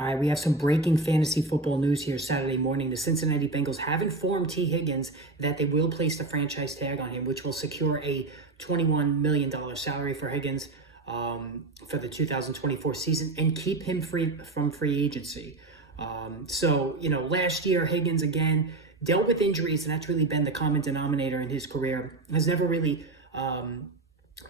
All right, we have some breaking fantasy football news here Saturday morning. The Cincinnati Bengals have informed T. Higgins that they will place the franchise tag on him, which will secure a $21 million salary for Higgins for the 2024 season and keep him free from free agency. Last year, Higgins, again, dealt with injuries, and that's really been the common denominator in his career. Has never really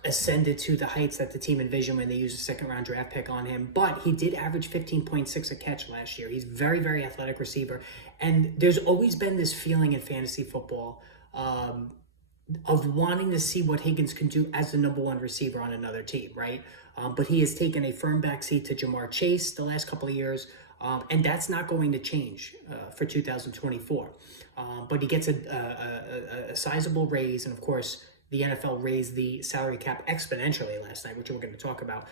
ascended to the heights that the team envisioned when they used a second-round draft pick on him. But he did average 15.6 a catch last year. He's very, very athletic receiver. And there's always been this feeling in fantasy football of wanting to see what Higgins can do as the number one receiver on another team, right? But he has taken a firm backseat to Jamar Chase the last couple of years, and that's not going to change for 2024. But he gets a sizable raise, and of course, the NFL raised the salary cap exponentially last night, which we're going to talk about.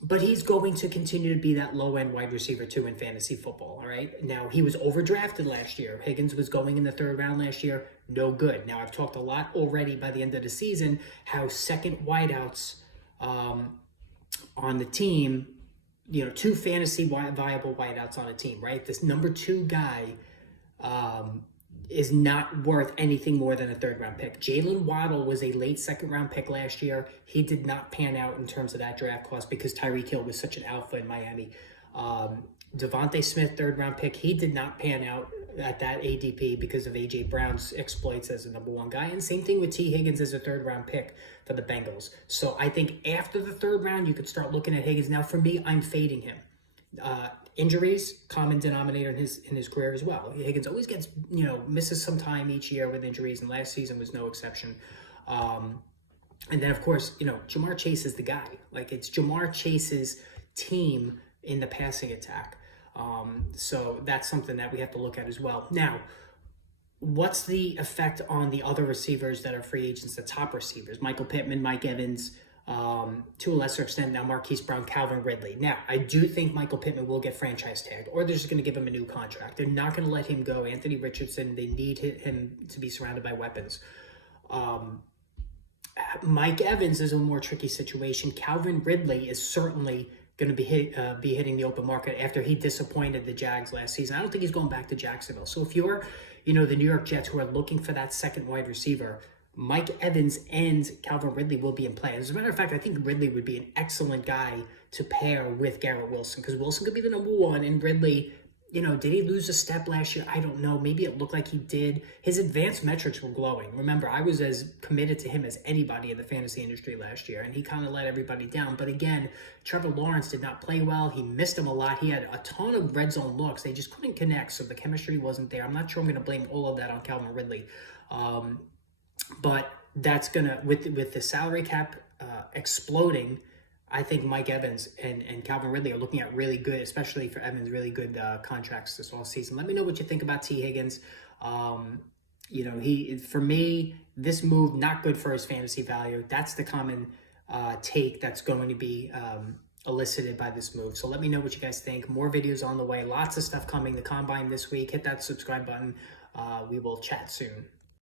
But he's going to continue to be that low-end wide receiver, too, in fantasy football, all right? Now, he was overdrafted last year. Higgins was going in the third round last year. No good. Now, I've talked a lot already by the end of the season how second wideouts on the team, two fantasy viable wideouts on a team, right? This number two guy is not worth anything more than a third-round pick. Jalen Waddle was a late second-round pick last year. He did not pan out in terms of that draft class because Tyreek Hill was such an alpha in Miami. Devontae Smith, third-round pick, he did not pan out at that ADP because of A.J. Brown's exploits as a number one guy. And same thing with T. Higgins as a third-round pick for the Bengals. So I think after the third round, you could start looking at Higgins. Now, for me, I'm fading him. Injuries, common denominator in his career as well. Higgins always gets, misses some time each year with injuries, and last season was no exception. And then, of course, Jamar Chase is the guy. Like, it's Jamar Chase's team in the passing attack. So that's something that we have to look at as well. Now, what's the effect on the other receivers that are free agents, the top receivers? Michael Pittman, Mike Evans, to a lesser extent now Marquise Brown, Calvin Ridley. Now, I do think Michael Pittman will get franchise tagged, or they're just going to give him a new contract. They're not going to let him go. Anthony Richardson, they need him to be surrounded by weapons. Mike Evans is a more tricky situation. Calvin Ridley is certainly going to be hitting the open market after he disappointed the Jags last season. I don't think he's going back to Jacksonville. So if you're, the New York Jets who are looking for that second wide receiver, Mike Evans and Calvin Ridley will be in play. As a matter of fact, I think Ridley would be an excellent guy to pair with Garrett Wilson because Wilson could be the number one, and Ridley, did he lose a step last year? I don't know. Maybe it looked like he did. His advanced metrics were glowing. Remember, I was as committed to him as anybody in the fantasy industry last year, and he kind of let everybody down. But again, Trevor Lawrence did not play well. He missed him a lot. He had a ton of red zone looks. They just couldn't connect, so the chemistry wasn't there. I'm not sure I'm going to blame all of that on Calvin Ridley. But that's going to, with the salary cap exploding, I think Mike Evans and Calvin Ridley are looking at really good, especially for Evans, really good contracts this all season. Let me know what you think about T. Higgins. For me, this move, not good for his fantasy value. That's the common take that's going to be elicited by this move. So let me know what you guys think. More videos on the way. Lots of stuff coming. The Combine this week. Hit that subscribe button. We will chat soon.